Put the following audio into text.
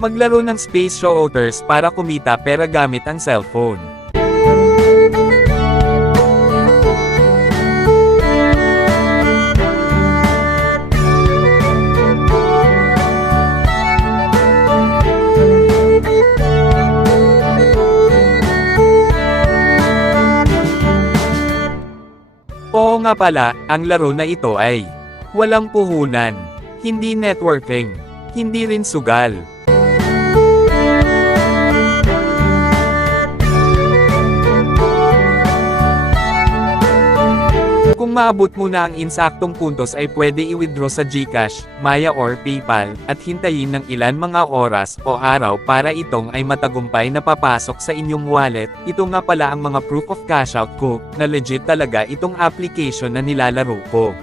Maglaro ng space routers para kumita pera gamit ang cellphone. Oo nga pala, ang laro na ito ay walang puhunan, hindi networking, hindi rin sugal. Kung maabot mo na ang insaktong puntos ay pwede i-withdraw sa GCash, Maya or PayPal, at hintayin ng ilan mga oras o araw para itong ay matagumpay na papasok sa inyong wallet. Ito nga pala ang mga proof of cash out ko, na legit talaga itong application na nilalaro ko.